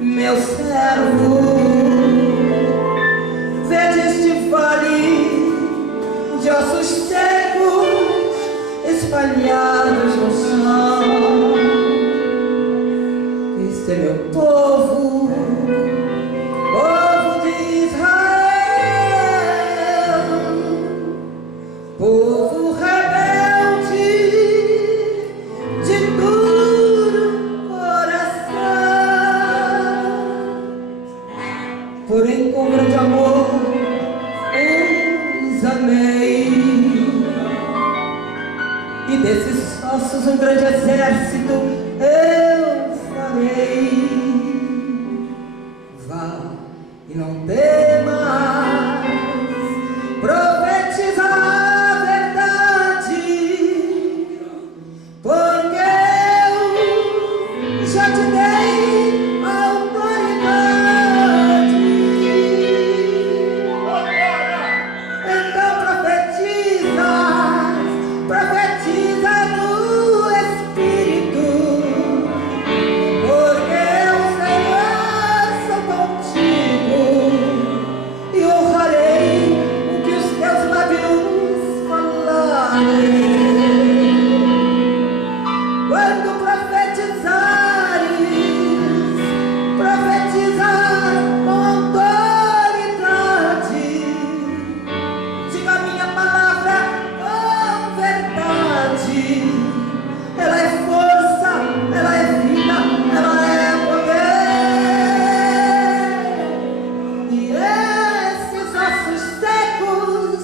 meu servo, vede este vale de ossos secos espalhados no chão. Este é meu povo, povo de Israel, povo rebelde de duro coração, porém com grande amor os amei, e desses ossos um grande exército eu farei. Vá e não temas, profetiza a verdade, porque eu já te dei autoridade. Então profetiza no Espírito, porque o Senhor sou contigo, e honrarei o que os teus lábios falarem. Quando profetizares, profetiza com autoridade. Diga a minha palavra com verdade. Ela é força, ela é vida, ela é poder. E esses ossos secos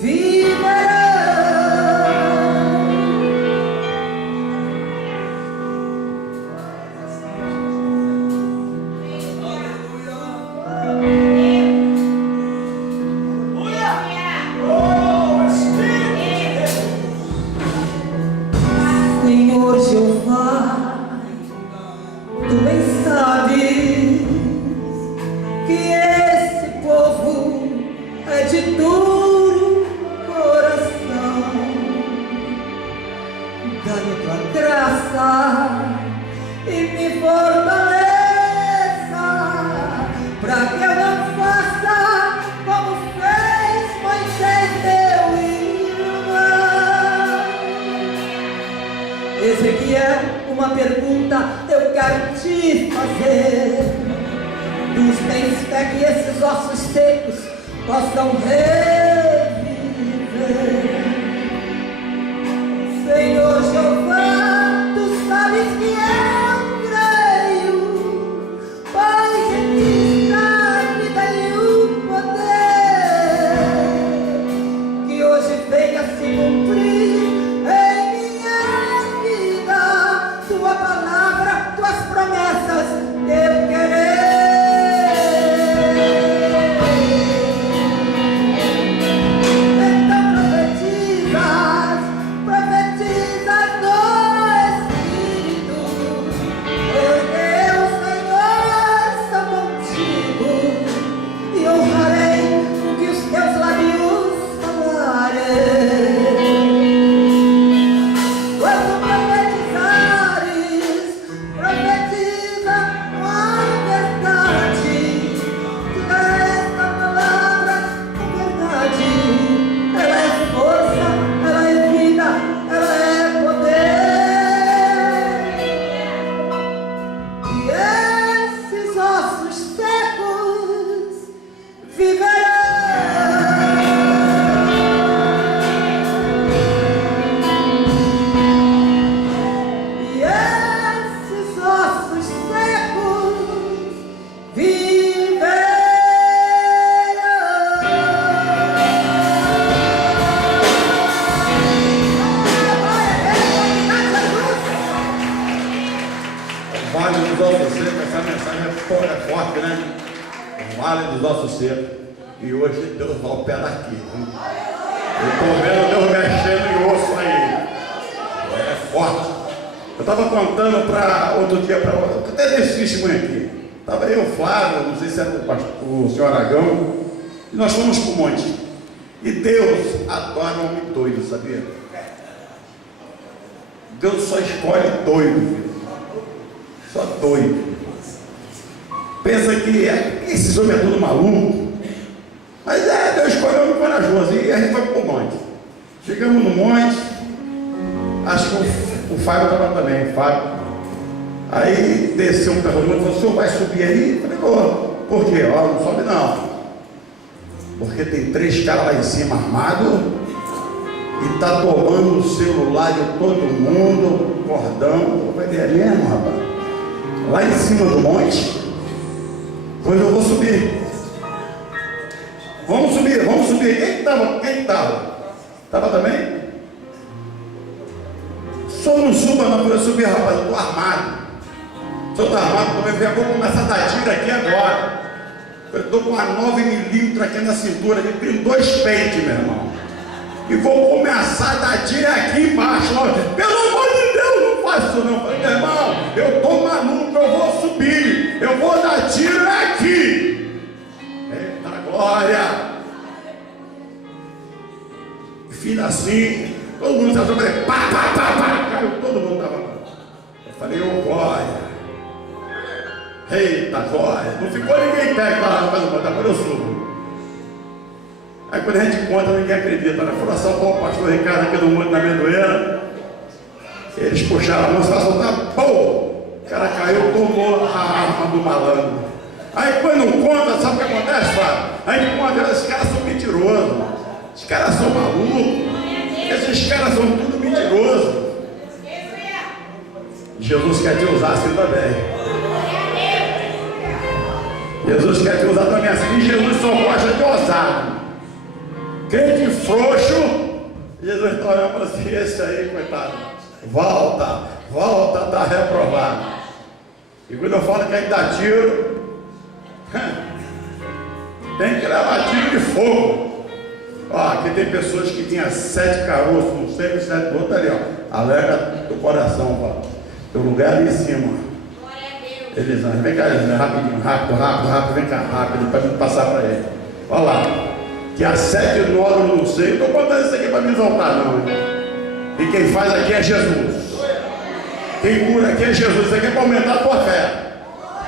viverão. Senhor Jeová, tu bem sabes que esse povo é de duro coração. Dá-me tua graça e me fortaleça, para que eu não faça como fez Moisés, meu irmão. Ezequiel, uma pergunta eu quero te fazer. Tu tens fé que esses ossos secos possam reviver? Senhor Jeová, tu sabes que eu creio, pois em ti está a vida e o poder, que hoje venha se cumprir em minha vida tua palavra, tuas promessas, eu querer. Então profetiza no Espírito, porque o Senhor está contigo, e honrarei o que os teus lábios falarem. Quando profetizares, profetiza com a verdade. Diga esta palavra com verdade. Ela é força, ela é vida, ela é poder. E esses ossos secos viverão. E esses ossos secos viverão. Vale dos Ossos Secos, essa mensagem é forte, né? Vale dos Ossos Secos. E hoje Deus vai ao pé daqui. Né? Eu estou vendo Deus mexendo em osso aí. É forte. Eu estava contando para outro dia, até desse testemunho aqui. Estava eu, Flávio, não sei se era o senhor Aragão, e nós fomos para o monte. E Deus adora um homem doido, sabia? Deus só escolhe doido, filho. Só doido. pensa que esses homens é tudo maluco. Mas Deus escolheu um corajoso. E a gente foi para o monte. Chegamos no monte. Acho que o Fábio estava também, Fábio. Aí desceu um carro e falou: o senhor vai subir aí? Eu falei: por quê? Não sobe não. Porque tem 3 caras lá em cima armados e está tomando o celular de todo mundo, cordão. Vai ver mesmo, rapaz? Lá em cima do monte. Pois eu vou subir. Vamos subir. Quem estava? Estava também? Só não suba não, para eu subir, rapaz, eu estou armado. Se eu estou armado, eu vou começar a dar tiro aqui agora. Eu estou com uma 9mm aqui na cintura, eu tenho 2 pentes, meu irmão. E vou começar a dar tiro aqui embaixo. Pelo amor de Deus, não faça isso não. Falei: meu irmão, eu estou maluco, eu vou subir. Eu vou dar tiro aqui. Eita glória. Fiz assim, todo mundo se assustou, pá. Caiu, todo mundo estava lá. Eu falei: ô glória. Eita glória. Não ficou ninguém perto lá no mundo, agora eu subo. Aí quando a gente conta, ninguém acredita, né? Foram assaltar o pastor Ricardo aqui no Monte da Amendoeira. Eles puxaram a mão, se assaltar, pô! O cara caiu, tomou a arma do malandro. Aí quando não conta, sabe o que acontece, Fábio? A gente conta: esses caras são mentirosos. Esses caras são malucos. Esses caras são tudo mentirosos. Jesus quer te usar assim também. Jesus quer te usar também assim. E Jesus só gosta de ousado. Crente frouxo, Jesus está olhando para assim: esse aí, coitado, volta, está reprovado. E quando eu falo que a gente dá tiro, tem que levar tiro de fogo. Aqui tem pessoas que tinham 7 caroços, não sei, o 7 do outro ali, alega do coração, o lugar ali em cima. Elisângela, vem cá, Elisângela, rapidinho, rápido, vem cá, rápido, para me passar para ele. Olha lá, que há 7 nódulos no seio. Estou contando isso aqui para me exaltar, não. E quem faz aqui é Jesus. Quem cura aqui é Jesus. Isso aqui é para aumentar a tua fé.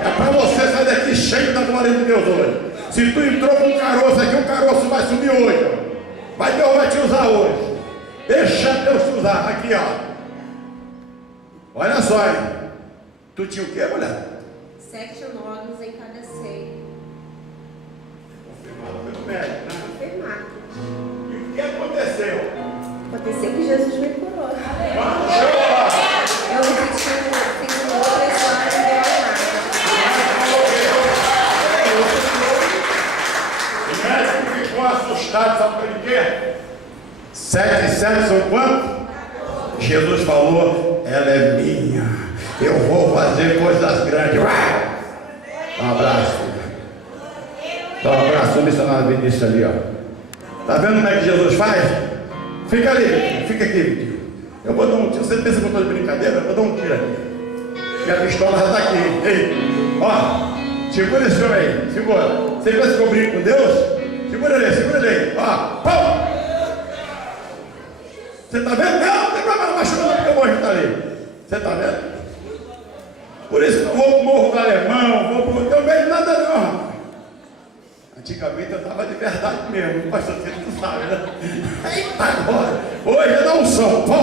É para você sair daqui cheio da glória de Deus hoje. Se tu entrou com um caroço aqui, o caroço vai subir hoje. Deus vai te usar hoje. Deixa Deus te usar. Aqui, olha só, hein? Tu tinha o quê, mulher? 7 nódulos em cada seio. Confirmado pelo médico, né? Confirmado. E o que aconteceu? Aconteceu que Jesus me curou. Vamos, chegou lá. Eu fiz um outro exame e não deu nada. O médico ficou assustado, sabe por quê? 7 e 7 são quantos? Jesus falou: ela é minha. Eu vou fazer coisas grandes. Um abraço. Dá um abraço ao missionário Vinícius ali, Tá vendo como é que Jesus faz? Fica ali, fica aqui, tio. Eu vou dar um tiro. Você pensa que eu estou de brincadeira? Eu vou dar um tiro aqui. Minha pistola já está aqui. Ei, segura esse homem aí, segura. Você pensa que eu brinco com Deus? Segura ele aí. Pau! Você está vendo? Não tem problema, machucando porque eu vou ajudar ali. Você está vendo? Por isso que eu vou para o Morro do Alemão, não vejo nada não, rapaz. Antigamente eu estava de verdade mesmo, pastor, você não sabe, né? Eita agora! Hoje é da unção, pô!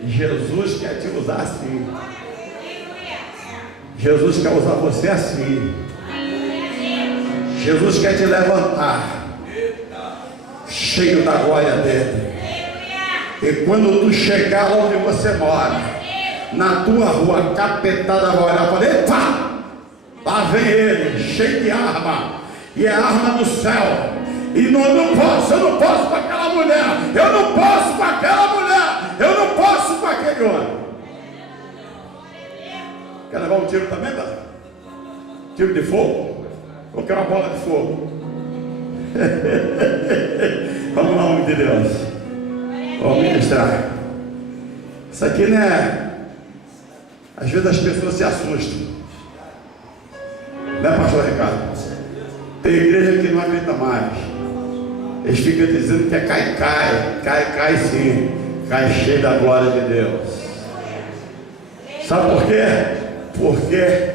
E Jesus quer te usar assim. Jesus quer usar você assim. Jesus quer te levantar cheio da glória dele. E quando tu chegar onde você mora, na tua rua, a capetada vai olhar para ele: epa! Lá vem ele, cheio de arma, e é arma do céu. E eu não posso com aquela mulher, eu não posso com aquela mulher, eu não posso com aquele homem. Quer levar um tiro também, tá? Tiro de fogo? Ou quer uma bola de fogo? Vamos lá, homem de Deus. Vamos ministrar. Isso aqui, né? Às vezes as pessoas se assustam. Né, pastor Ricardo? Tem igreja que não acredita mais. Eles ficam dizendo que é cai sim. Cai cheio da glória de Deus. Sabe por quê? Porque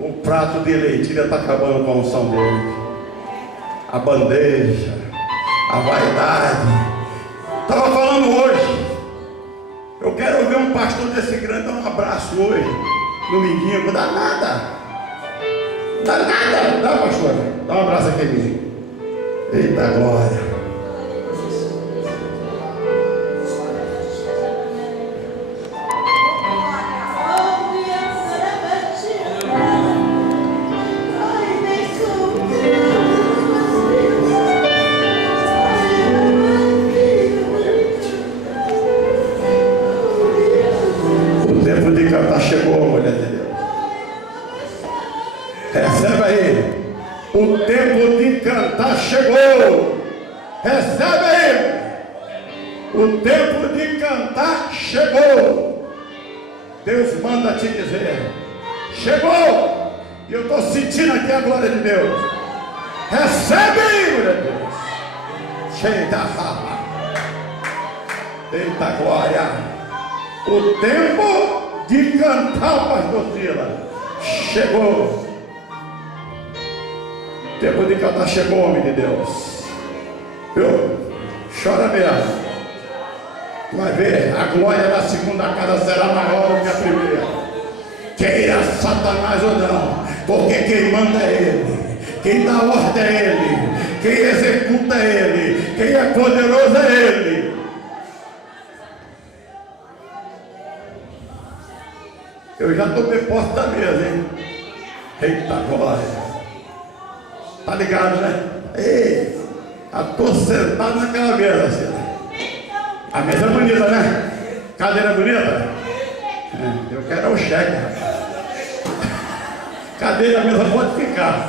o prato de leitilha está acabando com a unção dele. A bandeja, a vaidade. Estava falando hoje. Eu quero ver um pastor desse grande dar um abraço hoje. Dominguinho, não dá nada. Não dá nada. Dá, pastor? Dá um abraço aqui em mim. Eita glória. Chegou, mulher de Deus. Recebe aí. O tempo de cantar chegou. Recebe aí. O tempo de cantar chegou. Deus manda te dizer: chegou. E eu estou sentindo aqui a glória de Deus. Recebe aí, mulher de Deus. Cheia da rama. Eita glória. O tempo de cantar, pastor Silas, chegou. O tempo de cantar chegou, homem de Deus. Viu? Chora mesmo. Tu vai ver, a glória da segunda casa será maior do que a primeira. Queira Satanás ou não, porque quem manda é Ele, quem dá ordem é Ele, quem executa é Ele, quem é poderoso é Ele. Eu já tomei posse da mesa, hein? Eita glória! Tá ligado, né? Ei, estou sentado naquela mesa, assim. A mesa é bonita, né? Cadeira bonita? Eu quero o cheque, rapaz. Cadeira, a mesa pode ficar.